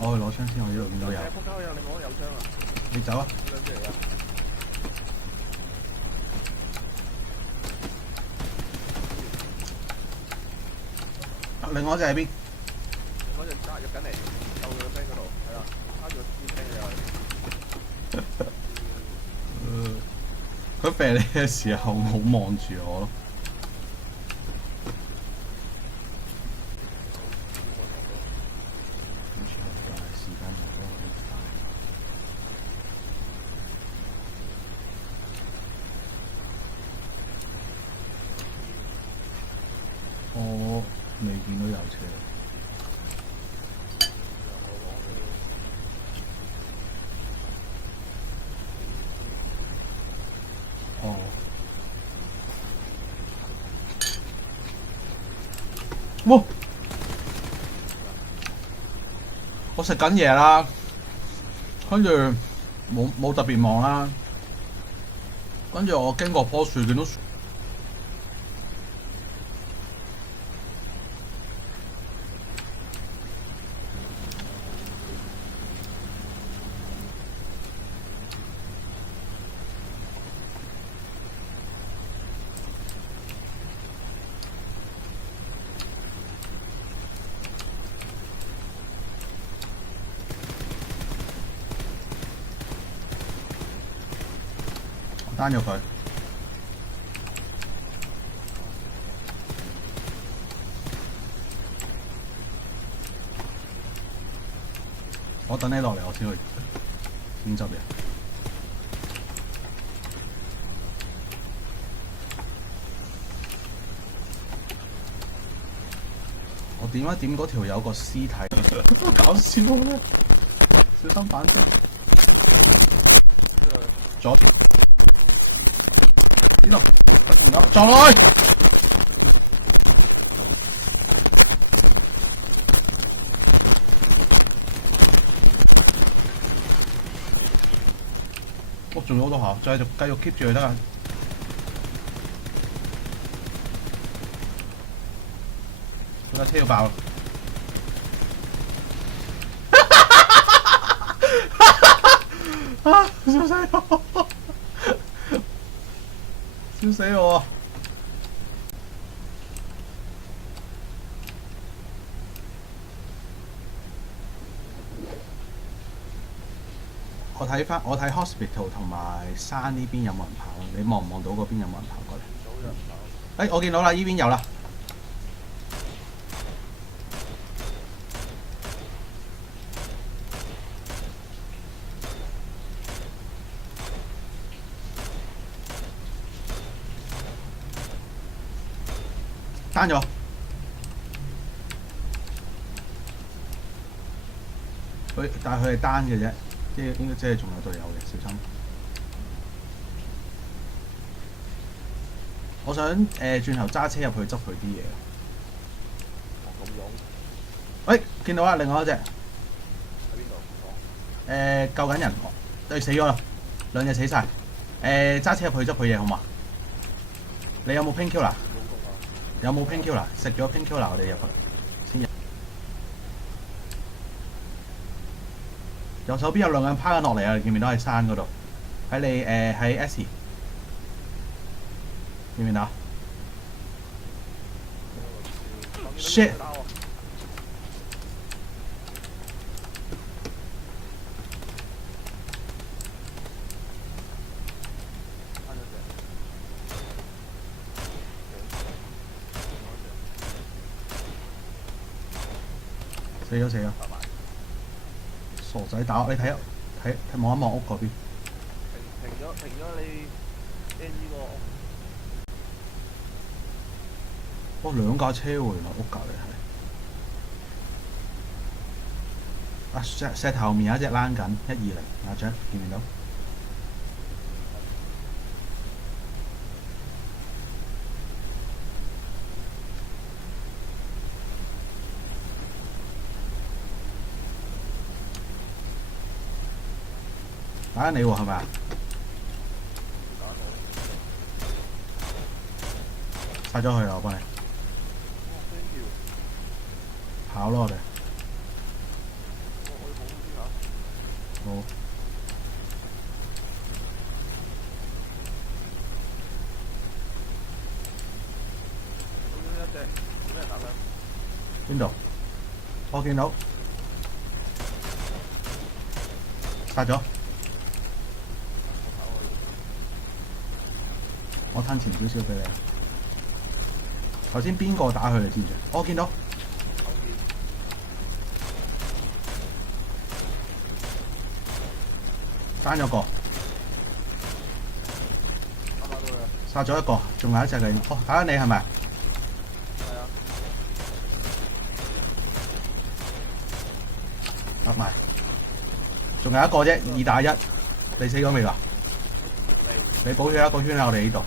我去攞槍先，見到人。你走啊！另外一隻喺邊？佢射你嘅時候好望住我咯。哇！我食緊嘢啦，跟住冇特別望啦，跟住我經過棵樹見到。單咗佢，我等你落嚟，我先去點執嘅。我點一點嗰條友個屍體。我睇 hospital 同埋山呢邊有冇人跑？你望唔望到嗰邊有冇人跑過嚟？我見到啦，呢邊有啦。單咗。但係佢係單嘅啫。即係仲有隊友嘅，小心！我想轉頭揸車入去執佢啲嘢。喂，見到啦，另外一隻。救緊人，對死咗啦，兩隻死晒。揸車入去執佢嘢好嘛？你有冇 painkiller？ 有冇 painkiller？ 食咗 painkiller 我哋有。右手邊有兩個人趴緊落嚟啊！你見唔見到喺山嗰度？喺你喺 S， 見唔見到？Shit！ 死咗！傻仔打你睇望一望屋嗰邊。停咗你 N 呢個。兩架車喎，原來屋隔離係咪？石頭後面有一隻躝緊120，阿張見唔見到？打緊你喎係咪啊？殺咗佢啦，我幫你。跑咯我哋。好。邊度？我見到。殺咗。我攤前少少佢啦。頭先邊個打佢嚟知？我見到。單咗個。殺咗一個，仲有一隻你。哦，睇下你係咪？仲有一個啫，2打1，你死咗未㗎？你補咗一個圈啦，我哋呢度。